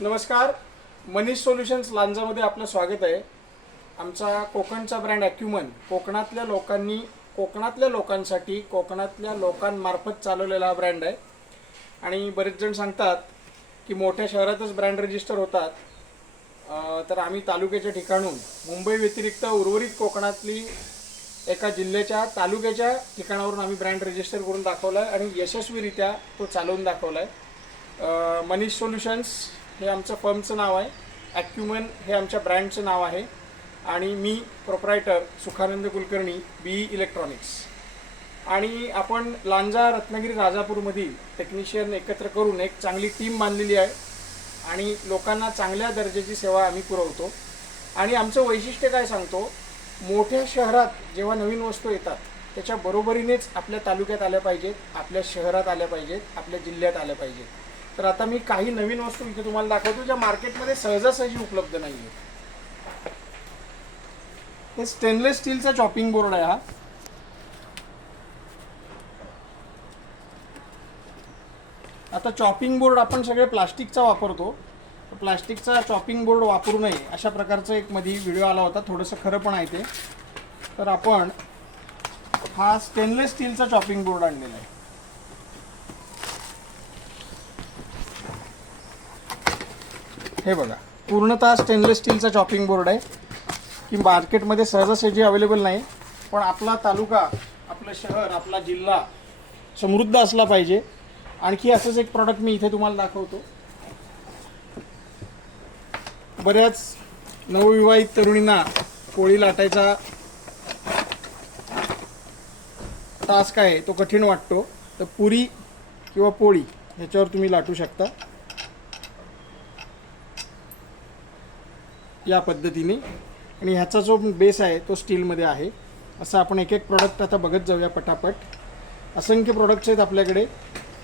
नमस्कार, मनीष सोल्युशन्स लांजामध्ये आपलं स्वागत आहे। आमचा कोकणचा ब्रँड ॲक्युमन कोकणातल्या लोकांसाठी कोकणातल्या लोकांमार्फत चालवलेला हा ब्रँड आहे। आणि बरेच जण सांगतात की मोठ्या शहरातच ब्रँड रजिस्टर होतात, तर आम्ही तालुक्याच्या ठिकाणून मुंबई व्यतिरिक्त उर्वरित कोकणातली एका जिल्ह्याच्या तालुक्याच्या ठिकाणावरून आम्ही ब्रँड रजिस्टर करून दाखवला आहे आणि यशस्वीरित्या तो चालवून दाखवला आहे। मनीष सोल्युशन्स हे आमचं फर्मचं नाव आहे, ॲक्युमन हे आमच्या ब्रँडचं नाव आहे आणि मी proprietor Sukhanand Kulkarni, BE electronics. आणि आपण लांजा, रत्नागिरी, राजापूरमधील टेक्निशियन एकत्र करून एक चांगली टीम बांधलेली आहे आणि लोकांना चांगल्या दर्जाची सेवा आम्ही पुरवतो। आणि आमचं वैशिष्ट्य काय सांगतो, मोठ्या शहरात जेव्हा नवीन वस्तू येतात त्याच्या बरोबरीनेच आपल्या तालुक्यात आल्या पाहिजेत, आपल्या शहरात आल्या पाहिजेत, आपल्या जिल्ह्यात आल्या पाहिजेत। तर आता मी काही नवीन वस्तू इथे तुम्हाला दाखवतो ज्या मार्केटमध्ये सहजासहजी उपलब्ध नाही आहेत। हे स्टेनलेस स्टीलचा चॉपिंग बोर्ड आहे हा। आता चॉपिंग बोर्ड आपण सगळे प्लास्टिकचा वापरतो, प्लास्टिकचा चॉपिंग बोर्ड वापरू नये अशा प्रकारचा एक मध्ये व्हिडिओ आला होता, थोडंसं खरं पण आहे ते। तर आपण हा स्टेनलेस स्टीलचा चॉपिंग बोर्ड आणलेला आहे। हे बघा, पूर्णतः स्टेनलेस स्टीलचा चॉपिंग बोर्ड आहे की मार्केटमध्ये सहजासहजी अवेलेबल नाही, पण आपला तालुका, आपलं शहर, आपला जिल्हा समृद्ध असला पाहिजे। आणखी असंच एक प्रॉडक्ट मी इथे तुम्हाला दाखवतो। बऱ्याच नवविवाहित तरुणींना पोळी लाटायचा टास्क आहे, तो कठीण वाटतो, तर पुरी किंवा पोळी ह्याच्यावर तुम्ही लाटू शकता या पद्धतीने। आणि ह्याचा जो बेस आहे तो स्टीलमध्ये आहे। असं आपण एक एक प्रॉडक्ट आता बघत जाऊया पटापट। असंख्य प्रॉडक्ट्स आहेत आपल्याकडे।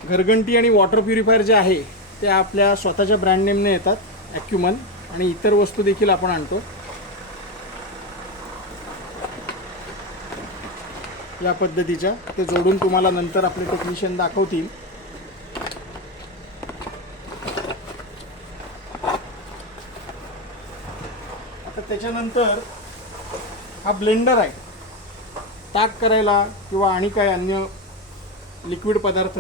घरघंटी आणि वॉटर प्युरिफायर जे आहे ते आपल्या स्वतःच्या ब्रँड नेमने येतात, ॲक्युमन, आणि इतर वस्तू देखील आपण आणतो या पद्धतीच्या। ते जोडून तुम्हाला नंतर आपले टेक्निशियन दाखवतील। आता त्याच्यानंतर हा ब्लेंडर आहे, ताक करायला किंवा आणि काय अन्य लिक्विड पदार्थ,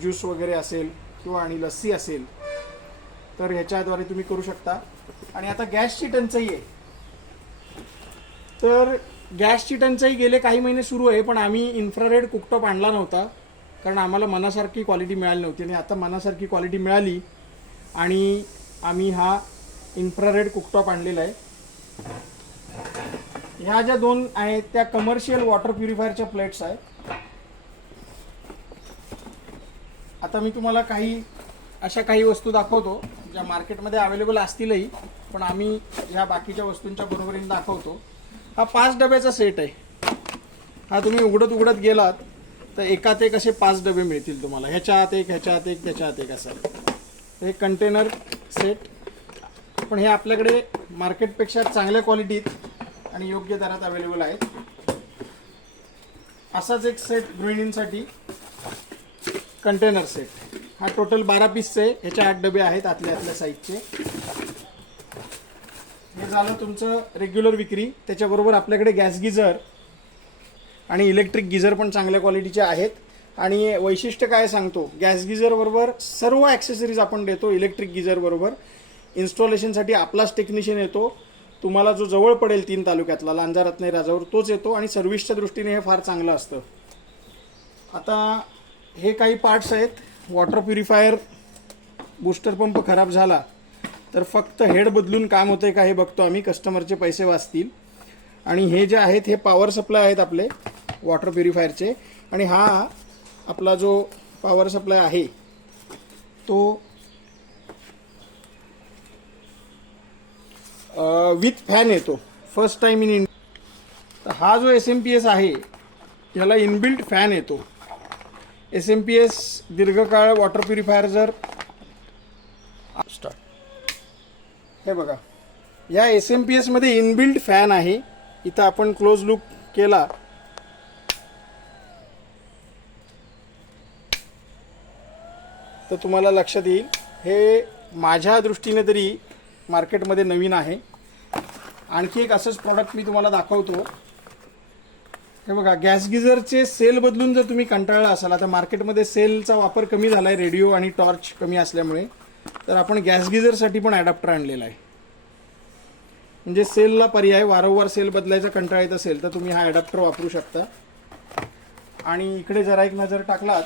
ज्यूस वगैरे असेल किंवा आणि लस्सी असेल तर ह्याच्याद्वारे तुम्ही करू शकता। आणि आता गॅसची टंचाई आहे, तर गॅसची टंचाई गेले काही महिने सुरू आहे, पण आम्ही इन्फ्रारेड कुकटॉप आणला नव्हता कारण आम्हाला मनासारखी क्वालिटी मिळाली नव्हती। आणि आता मनासारखी क्वालिटी मिळाली आणि आम्ही हा इन्फ्रारेड कुकटॉप आणलेला आहे। ह्या ज्या दोन आहेत त्या कमर्शियल वॉटर प्युरिफायरच्या प्लेट्स आहेत। आता मी तुम्हाला अशा काही वस्तू दाखवतो ज्या मार्केटमध्ये अवेलेबल असतीलही, पण आम्ही ह्या बाकीच्या वस्तूंच्या बरोबरीने दाखवतो। हा 5 डब्याचा सेट आहे। हा तुम्ही उघडत गेलात तर एकात एक असे 5 डबे मिळतील तुम्हाला, ह्याच्या आत एक, ह्याच्या आत एक, त्याच्या आत एक असं। हे कंटेनर सेट, पण हे आपल्याकडे मार्केटपेक्षा चांगल्या क्वालिटीत आणि योग्य दरात अवेलेबल आहेत। असाच एक सेट गृहिणींसाठी कंटेनर सेट, हा टोटल 12 पीसचे आहे, ह्याचे 8 डबे आहेत आतल्या साईजचे। हे झालं तुमचं रेग्युलर विक्री। त्याच्याबरोबर आपल्याकडे गॅस गिझर आणि इलेक्ट्रिक गिझर पण चांगल्या क्वालिटीचे आहेत। आणि वैशिष्ट्य काय सांगतो, गॅस गिझर बरोबर सर्व ॲक्सेसरीज आपण देतो। इलेक्ट्रिक गिझर बरोबर इन्स्टॉलेशनसाठी आपलाच टेक्निशियन येतो, तुम्हाला जो जवळ पडेल 3 तालुक्यातला, लांजा, रत्नागिरी, राजापूर, तोच येतो। आणि सर्व्हिसच्या दृष्टीने हे फार चांगलं असतं। आता हे काही पार्ट्स आहेत। वॉटर प्युरिफायर बूस्टर पंप खराब झाला तर फक्त हेड बदलून काम होतंय का हे बघतो आम्ही, कस्टमरचे पैसे वाचतील। आणि हे जे आहेत हे पॉवर सप्लाय आहेत आपले वॉटर प्युरिफायरचे। आणि हा आपला जो पॉवर सप्लाय आहे तो विथ फॅन येतो, फर्स्ट टाइम इन इंडिया। तर हा जो SMPS आहे ह्याला इनबिल्ट फॅन येतो। SMPS दीर्घकाळ वॉटर प्युरिफायर जर हे बघा, या SMPS मध्ये इनबिल्ट फॅन आहे। इथं आपण क्लोज लूप केला तर तुम्हाला लक्षात येईल हे माझ्या दृष्टीने तरी मार्केटमध्ये नवीन आहे. आणखी एक असंच प्रॉडक्ट मी तुम्हाला दाखवतो. हे बघा, गॅस गिझरचे सेल बदलून जर तुम्ही कंटाळला असाल, आता मार्केटमध्ये सेलचा वापर कमी झाला आहे रेडिओ आणि टॉर्च कमी असल्यामुळे, तर आपण गॅस गिझरसाठी पण ॲडॅप्टर आणलेला आहे. म्हणजे सेलला पर्याय, वारंवार सेल बदलायचा कंटाळा येत असेल तर तुम्ही हा ॲडॅप्टर वापरू शकता. आणि इकडे जरा एक नजर टाकलात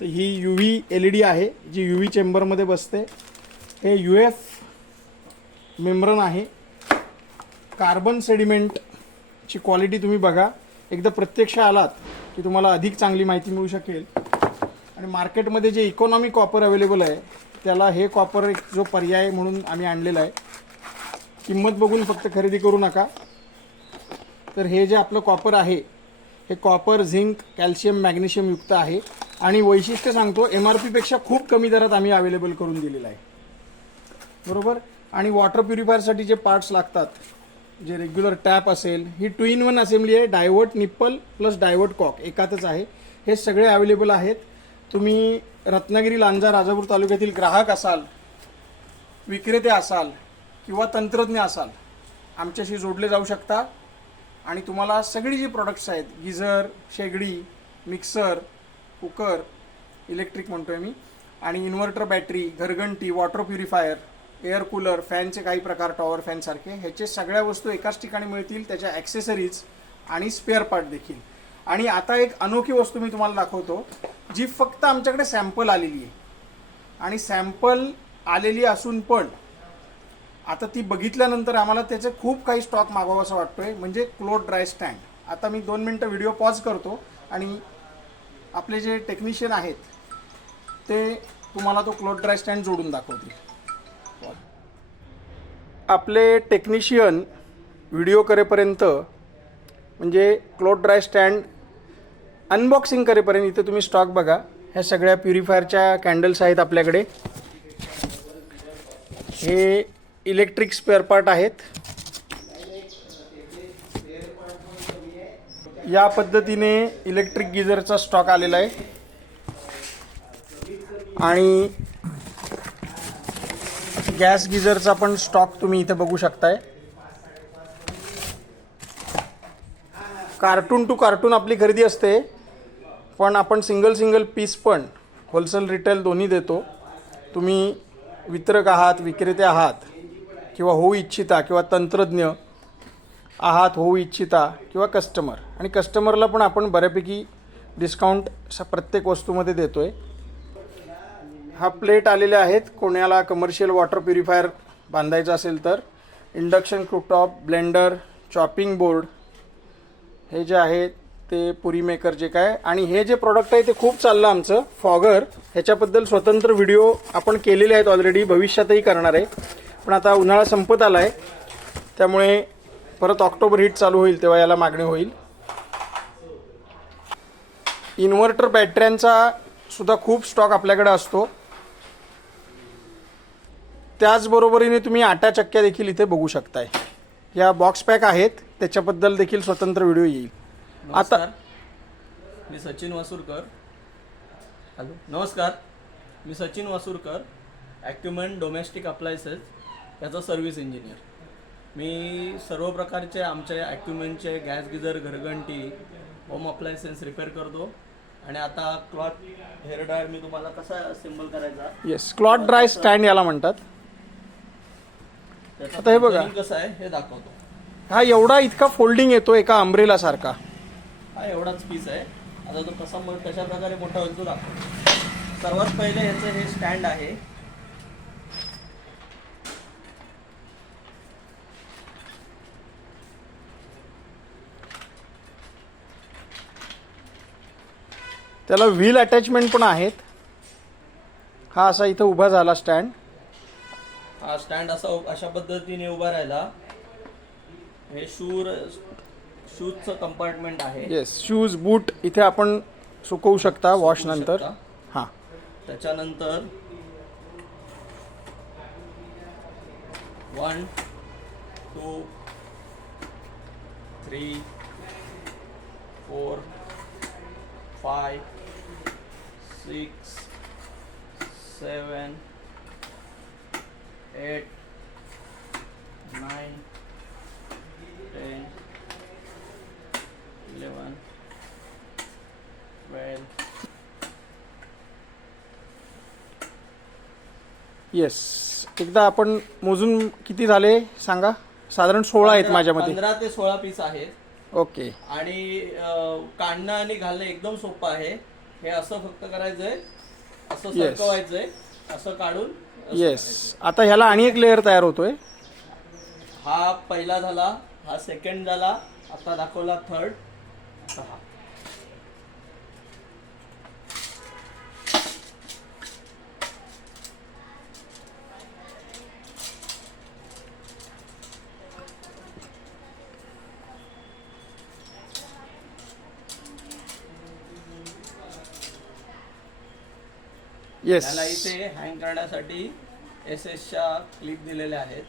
तर ही UV LED आहे जी UV चेंबरमध्ये बसते. हे UF मेम्ब्रेन आहे. कार्बन सेडिमेंटची क्वालिटी तुम्ही बघा, एकदा प्रत्यक्ष आलात की तुम्हाला अधिक चांगली माहिती मिळू शकेल. आणि मार्केटमध्ये जे इकॉनॉमी कॉपर अवेलेबल आहे त्याला हे कॉपर एक जो पर्याय म्हणून आम्ही आणलेला आहे. किंमत बघून फक्त खरेदी करू नका. तर हे जे आपलं कॉपर आहे हे कॉपर, झिंक, कॅल्शियम, मॅग्नेशियम युक्त आहे. आणि वैशिष्ट्य सांगतो, MRP पेक्षा खूप कमी दरात आम्ही अवेलेबल करून दिलेलं आहे, बरोबर. आणि वॉटर प्युरिफायरसाठी जे पार्ट्स लागतात, जे रेग्युलर टॅप असेल, ही 2-in-1 असेंब्ली आहे. Divert nipple plus divert cock एकातच आहे. हे सगळे अवेलेबल आहेत. तुम्ही रत्नागिरी, लांजा, राजापूर तालुक्यातील ग्राहक असाल, विक्रेते असाल किंवा तंत्रज्ञ असाल, आमच्याशी जोडले जाऊ शकता. आणि तुम्हाला सगळी जी प्रोडक्ट्स आहेत, गिझर, शेगडी, मिक्सर, कुकर, इलेक्ट्रिक म्हणतोय मी, आणि इन्व्हर्टर, बॅटरी, घरघंटी, वॉटर प्युरिफायर, एअर कूलर, फॅनचे काही प्रकार, टॉवर फॅनसारखे, ह्याचे सगळ्या वस्तू एकाच ठिकाणी मिळतील. त्याच्या ॲक्सेसरीज आणि स्पेअर पार्ट देखील. आणि आता एक अनोखी वस्तू मी तुम्हाला दाखवतो जी फक्त आमच्याकडे सॅम्पल आलेली आहे. आणि सॅम्पल आलेली असून पण आता ती बघितल्यानंतर आम्हाला त्याचे खूप काही स्टॉक मागवावासा वाटतोय, म्हणजे क्लोथ ड्राय स्टँड. आता मी 2 मिनटं व्हिडिओ पॉज करतो आणि आपले जे टेक्निशियन आहेत ते तुम्हाला तो क्लोथ ड्राय स्टँड जोडून दाखवतील. आपले टेक्निशियन व्हिडिओ करेपर्यंत, म्हणजे क्लोथ ड्राय स्टँड अनबॉक्सिंग करेपर्यंत इथे तुम्ही स्टॉक बघा. ह्या सगळ्या प्युरिफायरच्या कॅन्डल्स आहेत आपल्याकडे. हे इलेक्ट्रिक स्पेअर पार्ट आहेत. या पद्धतीने इलेक्ट्रिक गिझरचा स्टॉक आलेला आहे. आणि गॅस गिझरचा पण स्टॉक तुम्ही इथे बघू शकताय. कार्टून टू कार्टून आपली खरेदी असते, पण आपण सिंगल पीस पण होलसेल रिटेल दोन्ही देतो. तुम्ही वितरक आहात, विक्रेते आहात किंवा होऊ इच्छिता, किंवा तंत्रज्ञ आहात, होऊ इच्छिता, किंवा कस्टमर, आणि कस्टमरला पण आपण बऱ्यापैकी डिस्काउंट प्रत्येक वस्तूमध्ये देतो आहे. हा प्लेट आलेले आहेत. कोणाला कमर्शियल वॉटर प्युरिफायर बांधायचं असेल तर. Induction cooktop, blender, chopping board, हे जे आहे ते पुरी मेकर जे काय. आणि हे जे प्रॉडक्ट आहे ते खूप चाललं आमचं, फॉगर. ह्याच्याबद्दल स्वतंत्र व्हिडिओ आपण केलेले आहेत ऑलरेडी, भविष्यातही करणार आहे. पण आता उन्हाळा संपत आला आहे, त्यामुळे परत ऑक्टोबर हीट चालू होईल तेव्हा याला मागणी होईल. इन्व्हर्टर बॅटऱ्यांचा सुद्धा खूप स्टॉक आपल्याकडे असतो. त्याचबरोबरीने तुम्ही आटा चक्क्या देखील इथे बघू शकताय. या बॉक्स पॅक आहेत, त्याच्याबद्दल देखील स्वतंत्र व्हिडिओ येईल. आता मी सचिन वासुरकर. हॅलो, नमस्कार. मी सचिन वासुरकर, ॲक्युमेंट डोमेस्टिक अप्लायन्सेस याचा सर्व्हिस इंजिनियर. मी सर्व प्रकारचे आमचे ॲक्युमेंटचे गॅस गिझर, घरघंटी, होम अप्लायन्सेस रिपेअर करतो. आणि आता क्लॉथ हेअर ड्रायर मी तुम्हाला कसा असेंबल करायचा. येस, क्लॉथ ड्राय स्टँड याला म्हणतात. आता हे बघा कसं आहे हे दाखवतो. हा एवढा इतका फोल्डिंग येतो एका अम्ब्रेला सारखा. हा एवढाच पीस आहे. आता तो कशा प्रकारे मोठा होईल तो दाखवतो. सर्वात पहिले याचं हे स्टँड आहे. त्याला व्हील अटॅचमेंट पण आहेत. हा असा इथं उभा झाला स्टँड. हा स्टँड अशा पद्धतीने उभा राहिला. हे शूजचं कंपार्टमेंट आहे. येस, शूज, बूट इथे आपण सुकवू शकता वॉश नंतर. हां, त्याच्यानंतर 1 2 3 4 5 6 7 8 9 10 11 12. येस, एकदा आपण मोजून किती झाले सांगा. साधारण 16 आहेत माझ्यामध्ये. 15 ते 16 पीस आहेत. ओके. आणि काढणं आणि घालणं एकदम सोपं आहे. हे असं फक्त करायचंय, असं Yes. सरकवायचंय, असं काढून असं येस, करायचंय. आता ह्याला आणि एक लेअर तयार होतोय. हा पहिला झाला, हा सेकंड झाला, आता दाखवला थर्ड. हा येस, त्याला इथे हँग करण्यासाठी SS च्या क्लिप दिलेल्या आहेत.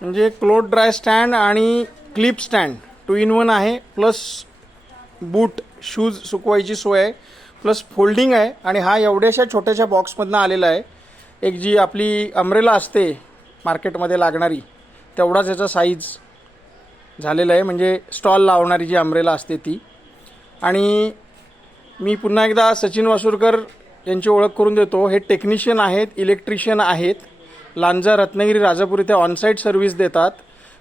म्हणजे क्लोथ ड्राय स्टँड आणि क्लिप स्टँड 2 in 1 आहे, प्लस बूट शूज सुकवायची सोय आहे, प्लस फोल्डिंग आहे. आणि हा एवढ्याशा छोट्याशा बॉक्समधनं आलेला आहे. एक जी आपली अम्ब्रेला असते मार्केटमध्ये लागणारी तेवढाच याचा साईज झालेला आहे, म्हणजे स्टॉल लावणारी जी अम्ब्रेला असते ती. आणि मी पुन्हा एकदा सचिन वासुरकर यांची ओळख करून देतो. हे टेक्निशियन आहेत, इलेक्ट्रिशियन आहेत. लांजा, रत्नागिरी, राजापूर इथे ऑनसाईट सर्व्हिस देतात.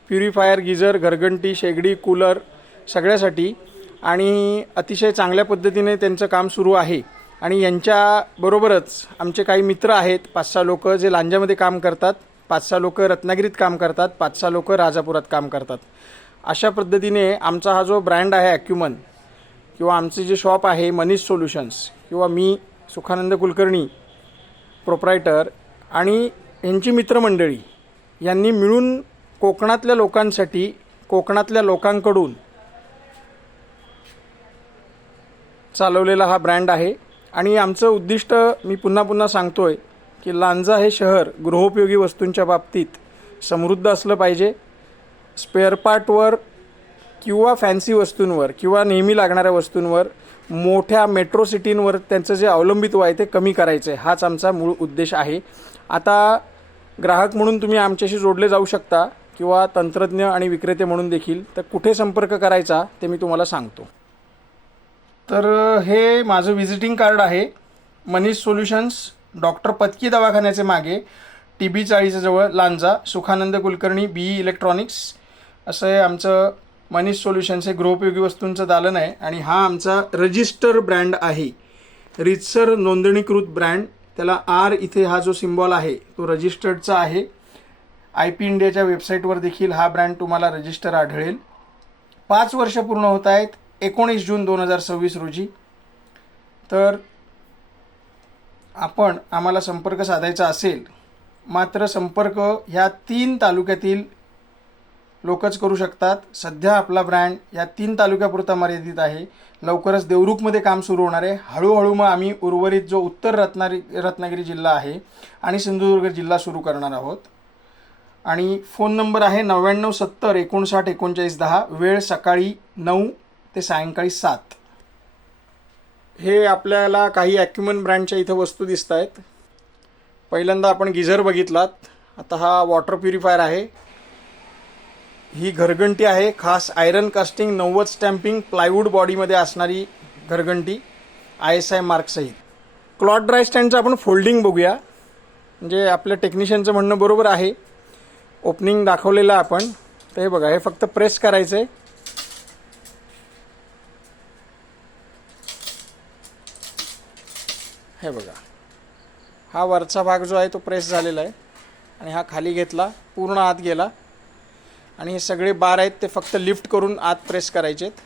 प्युरिफायर, गिझर, घरघंटी, शेगडी, कूलर सगळ्यासाठी. आणि अतिशय चांगल्या पद्धतीने त्यांचं काम सुरू आहे. आणि यांच्याबरोबरच आमचे काही मित्र आहेत, 5-6 लोक जे लांजामध्ये काम करतात, 5-6 लोक रत्नागिरीत काम करतात, 5-6 लोक राजापुरात काम करतात. अशा पद्धतीने आमचा हा जो ब्रँड आहे ॲक्युमन, किंवा आमचे जे शॉप आहे मनीष सोल्युशन्स, किंवा मी सुखानंद कुलकर्णी प्रोप्रायटर आणि यांची मित्रमंडळी यांनी मिळून कोकणातल्या लोकांसाठी, कोकणातल्या लोकांकडून चालवलेला हा ब्रँड आहे. आणि आमचं उद्दिष्ट मी पुन्हा पुन्हा सांगतोय की लांजा हे शहर गृहोपयोगी वस्तूंच्या बाबतीत समृद्ध असलं पाहिजे. स्पेअर पार्टवर किंवा फॅन्सी वस्तूंवर किंवा नेहमी लागणाऱ्या वस्तूंवर, मोठ्या मेट्रो सिटींवर त्यांचं जे अवलंबित्व आहे ते कमी करायचं आहे, हाच आमचा मूळ उद्देश आहे. आता ग्राहक म्हणून तुम्ही आमच्याशी जोडले जाऊ शकता, किंवा तंत्रज्ञ आणि विक्रेते म्हणून देखील. तर कुठे संपर्क करायचा ते मी तुम्हाला सांगतो. तर हे माझं व्हिजिटिंग कार्ड आहे. मनीष सोल्युशन्स, डॉक्टर पत्की दवाखान्याचे मागे, TB 40 जवळ, लांजा. सुखानंद कुलकर्णी, BE इलेक्ट्रॉनिक्स असं आहे आमचं मनीष सोल्युशन्स. हे गृहोपयोगी वस्तूंचं दालन आहे. आणि हा आमचा रजिस्टर ब्रँड आहे, रितसर नोंदणीकृत ब्रँड. त्याला R इथे हा जो सिम्बॉल आहे तो रजिस्टर्डचा आहे. IP इंडियाच्या वेबसाईटवर देखील हा ब्रँड तुम्हाला रजिस्टर आढळेल. 5 वर्ष पूर्ण होत आहेत 19 जून 2026 रोजी. तर आपण आम्हाला संपर्क साधायचा असेल, मात्र संपर्क ह्या 3 तालुक्यातील लोकच करू शकतात. सध्या आपला ब्रँड या 3 तालुक्यापुरता मर्यादित आहे. लवकरच देवरुखमध्ये काम सुरू होणार आहे. हळूहळू मग आम्ही उर्वरित जो उत्तर रत्नागिरी जिल्हा आहे आणि सिंधुदुर्ग जिल्हा सुरू करणार आहोत. आणि फोन नंबर आहे 99 70 59 39 10. वेळ सकाळी 9 ते सायंकाळी 7. हे आपल्याला काही ॲक्युमन ब्रँडच्या इथं वस्तू दिसत आहेत. पहिल्यांदा आपण गिझर बघितलात. आता हा वॉटर प्युरिफायर आहे. ही घरघंटी आहे, खास आयरन कास्टिंग 90 स्टॅम्पिंग प्लायवूड बॉडीमध्ये असणारी घरघंटी, ISI मार्कसहित. क्लॉथ ड्राय स्टँडचं आपण फोल्डिंग बघूया. म्हणजे आपल्या टेक्निशियनचं म्हणणं बरोबर आहे. ओपनिंग दाखवलेलं आपण. तर हे बघा, हे फक्त प्रेस करायचं आहे. हे बघा, हा वरचा भाग जो आहे तो प्रेस झालेला आहे. आणि हा खाली घेतला, पूर्ण आत गेला. आणि हे सगळे बार आहेत ते फक्त लिफ्ट करून आत प्रेस करायचे आहेत.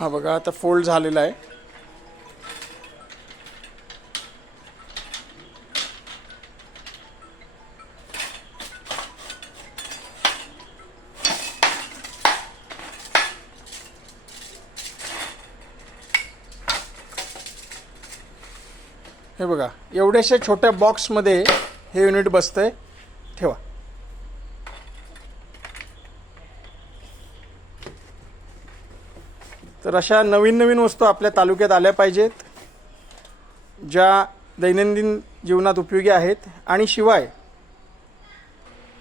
हा बघा, आता फोल्ड झालेला आहे. हे बघा, एवढ्याशा छोट्या बॉक्समध्ये हे युनिट बसतंय. ठेवा. तर अशा नवीन नवीन वस्तू आपल्या तालुक्यात आल्या पाहिजेत, ज्या दैनंदिन जीवनात उपयोगी आहेत. आणि शिवाय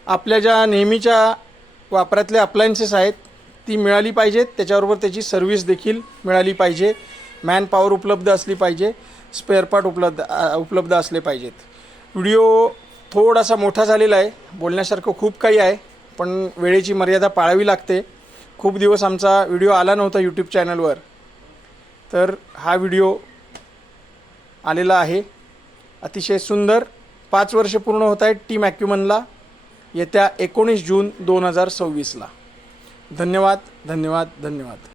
आपल्या ज्या नेहमीच्या वापरातल्या अप्लायन्सेस आहेत ती मिळाली पाहिजेत. त्याच्याबरोबर त्याची सर्व्हिस देखील मिळाली पाहिजे. मॅन पॉवर उपलब्ध असली पाहिजे. स्पेअर पार्ट उपलब्ध असले पाहिजेत. व्हिडिओ थोडासा मोठा झालेला आहे, बोलण्यासारखं खूप काही आहे, पण वेळेची मर्यादा पाळावी लागते. खूप दिवस आमचा व्हिडिओ आला नव्हता यूट्यूब चॅनलवर, तर हा व्हिडिओ आलेला आहे. अतिशय सुंदर. 5 वर्ष पूर्ण होत आहेत टीम ॲक्युमनला येत्या 19 जून 2026ला. धन्यवाद धन्यवाद धन्यवाद.